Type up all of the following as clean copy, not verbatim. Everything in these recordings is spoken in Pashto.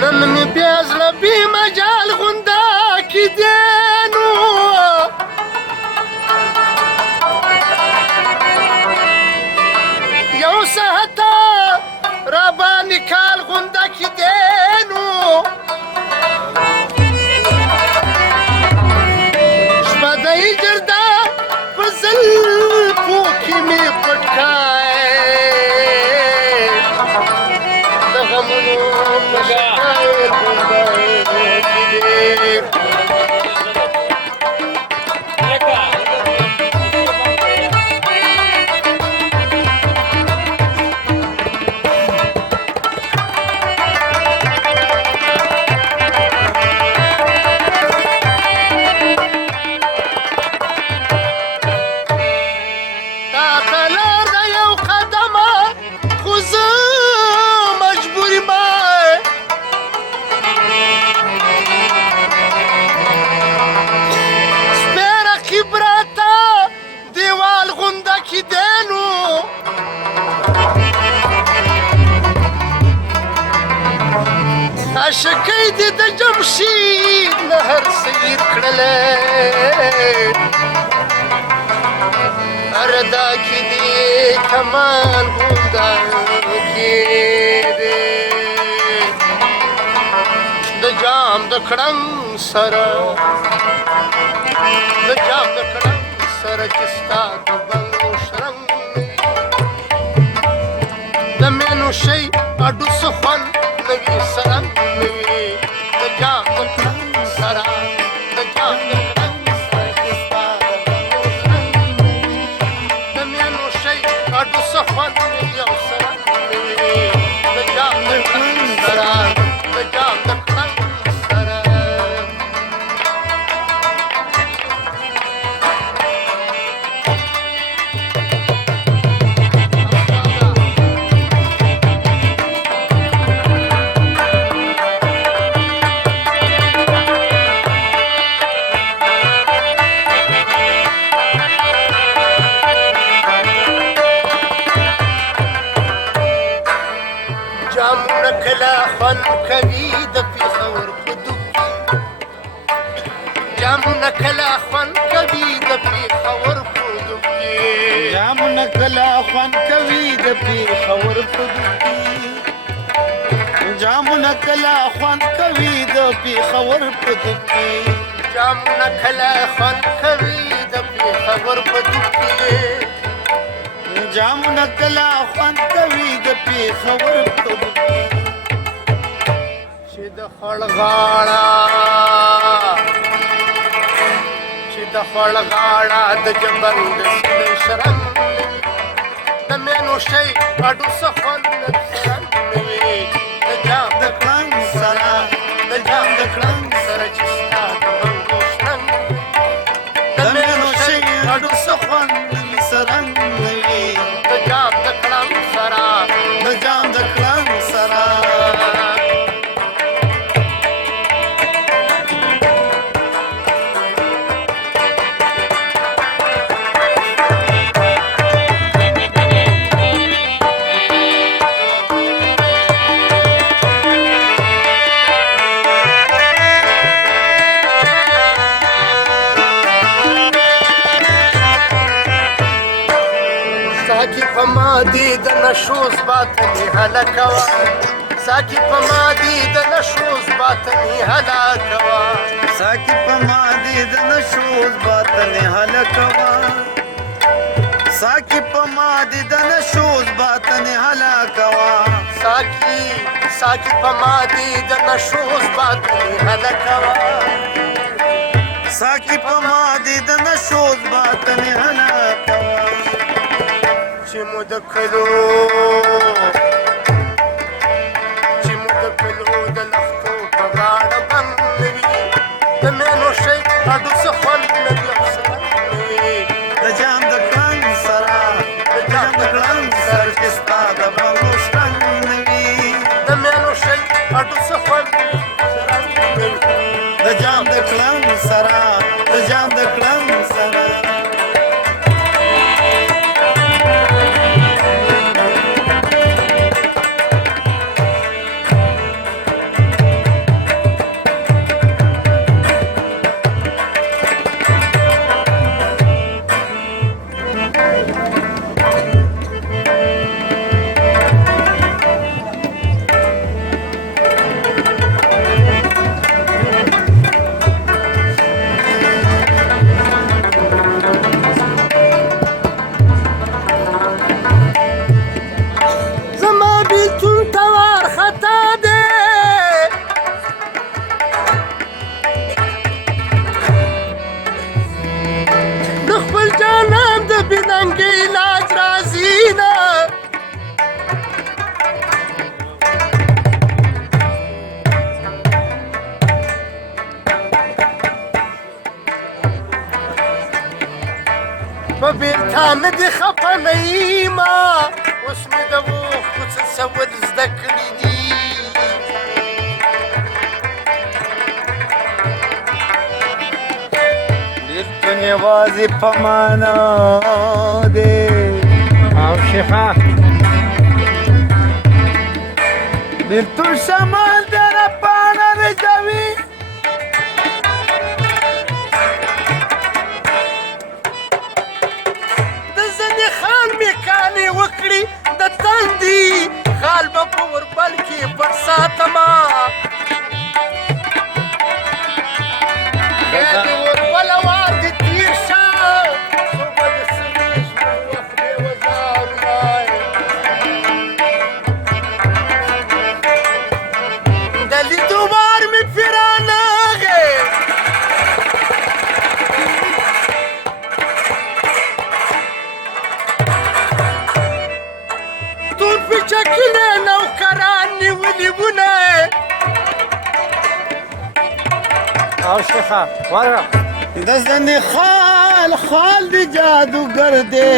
نن مې بیا زړه بې مجال غونده کې دی نو یو ساعته راباندې کال غونده کې دی نو شپه د هجر ده په زلفو کې مې پټ کړی د غمونو په شکایت غونډه کې دی عاشقۍ دې د جمشید نه هر سیر کړلی اردا کې دې کمان غونډه کې دی د جام د کړنګ سره د جام د کړنګ سره چې ستا د بنګړو شرنګ د مینو شی اډو څه خوند نوي سرنګ نوي د جام د کړنګ سره د جام د کړنګ سره چې ستا د بنګړو شرنګ د مینو شی اډو څه خوند نوي او سرنګ نوي د جام د کړنګ سره د جام د کړنګ سره جامونه کله خوند کوي د پېښور په دوب کې جامونه کله خوند کوي د پېښور په دوب کې جامونه کله خوند کوي د پېښور په دوب کې جامونه کله خوند کوي د پېښور په دوب کې جامونه کله خوند کوي د پېښور په دوب کې جامونه کله خوند کوي د پېښور په دوب کې چې د خړ غاړه د جبل د سینې شرنګ د مینو شی اډو څه خوند سرنګ نوي د جام د کړنګ سره د جام د کړنګ سره چې ستا د بنګړو شرنګ د مینو شی اډو څه خوند سرنګ نوي د جام د کړنګ سره د جام د کړنګ سره ساقي په ما دي د نشوز باطني هلکوا ساقي په ما دي د نشوز باطني هلکوا ساقي په ما دي د نشوز باطني هلکوا ساقي په ما دي د نشوز باطني هلکوا ساقي په ما دي د نشوز باطني هلکوا ساقي په ما دي د نشوز باطني هلکوا چې مو د کلو د لښتو په غاړه بند وي د مینو شی اډو څه خوند لري او سرنګ وي د جام د کړنګ سره د جام د کړنګ سره چې ستا د بنګړو شرنګ وي د مینو شی اډو څه خوند سرنګ وي د جام د کړنګ سره د جام د کړنګ سره په بیلتا نه دې خفه نه یمه اوس مې د اوښکو څه څول زده کړي دي بیلتون یوازې په معنا دی او شیخه بیلتون شمال دره پاڼه رژوي د ځنې خان مې کانې وکړي د تندي خال به په وربل کې پټ ساتمه بیا د وربله وار دې تېر شه څو به د سړي شنو وخت بې وزارونه د لیدو وار مې پرې رانغې تور پیچکونه نوکران نیولي وونه او شیخه ورغه د زنې خال خال دی جادوګر دی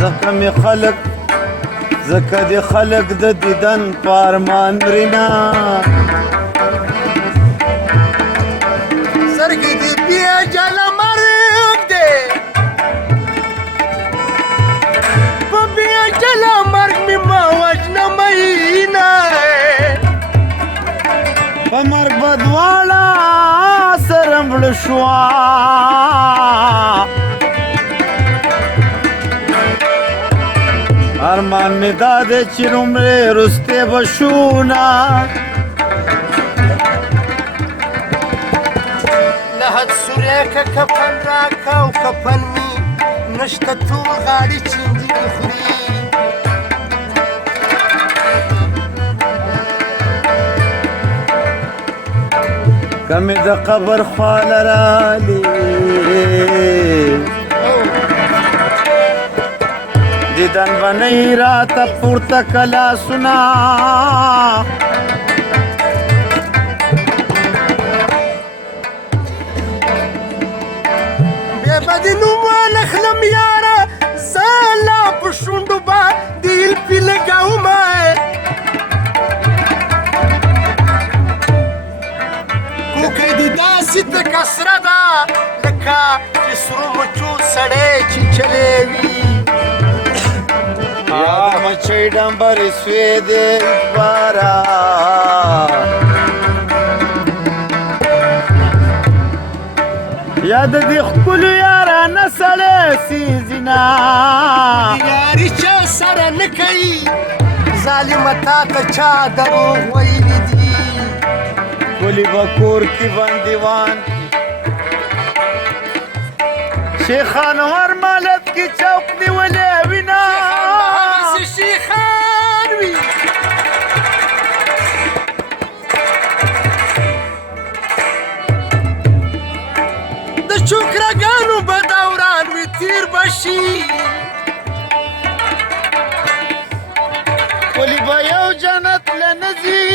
ځکه مې خلک ځکه دې خلک د دیدن په ارمان مرینه سرګې دې بې اجله مرګ دی په بې اجله مرګ مې مه وژنه مینه په مرګ به دواړه سره مړه شوه ارمان مې دا دی چې رومرې رستې به شونه نه حد سوری که کفن راکه او کفن مې نشته ټول غاړې چینجي مې خوري که مې د قبر خواله رالې دیدن به نه یې راته پورته که لاسونه بیا به دې نوم وانخلم یاره زه لا په شونډو باندې الفې لګومه کوکۍ دې داسې تکه سره ده لکه چې سرو مچو سړی چیچلی وي یا د مچۍ ډمبرې سوې دې باره یا د دې ښکلو یارانه سړی سیزینا یاري چا سره نه کوي ظالمه تا ته چا دروغ ویلي دي ښکلي به کور کې بندیوان شیخان هر مالت کې چوک نیولې وینا هغسې شیخان وي د چوکرګانو به دوران وي تیر به شي ښکلي به یو جنت له نه ځي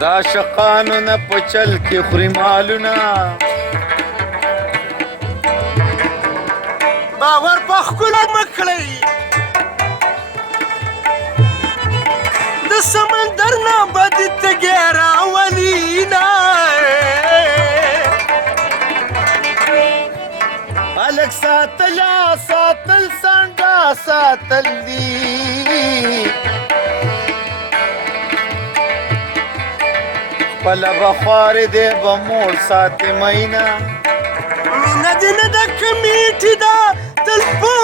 دا شقانو نه په چل کې خوري مالونه باور په ښکلو مه کړئ د سمندر نه به دې تږی راولي نه هلک ساتلا ساتل سانډا ساتل دي خپله به خوارې دی به موړ ساتې مینا مینه دې نه ده که میټې ده تل په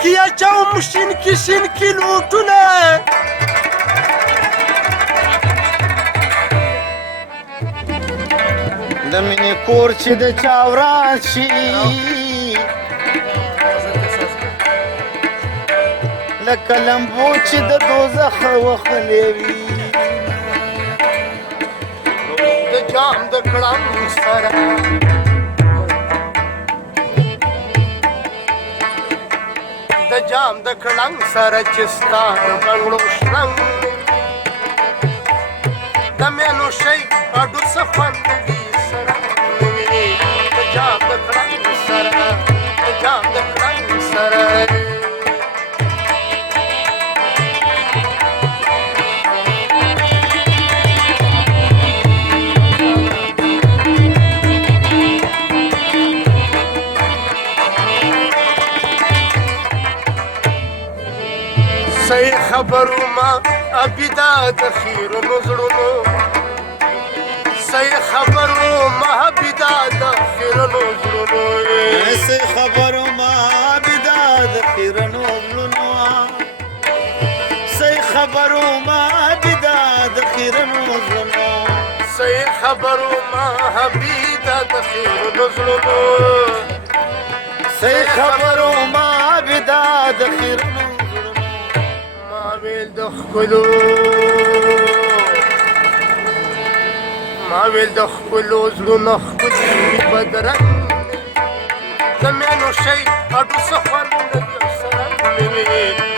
کې اچوم شینکي شینکي لوټونه د مینې کور چې د چا وران شي لکه لمبو چې د دوزخ وخلې وي د جام د کړم سره د جام د کړنګ سره چې ستا د بنګړو شرنګ د مینو شي اډو څه خوند وي سرنګ وي د جام د کړنګ سره د جام د کړنګ سره صحیح خبرو ما ابدا د خیرونو زړونو صحیح خبرو ما ابدا د خیرونو زړونو ایسے خبرو ما بدا د خیرنو زړونو صحیح خبرو ما بدا د خیرنو زړونو صحیح خبرو ما ابدا د خیرونو زړونو صحیح خبرو ما بدا د خیرنو ویل د خپلو ما ویل د خپلو زړونو ښکلي بدرنګ د مینو شی اډو څه خوند وي او سرنګ وي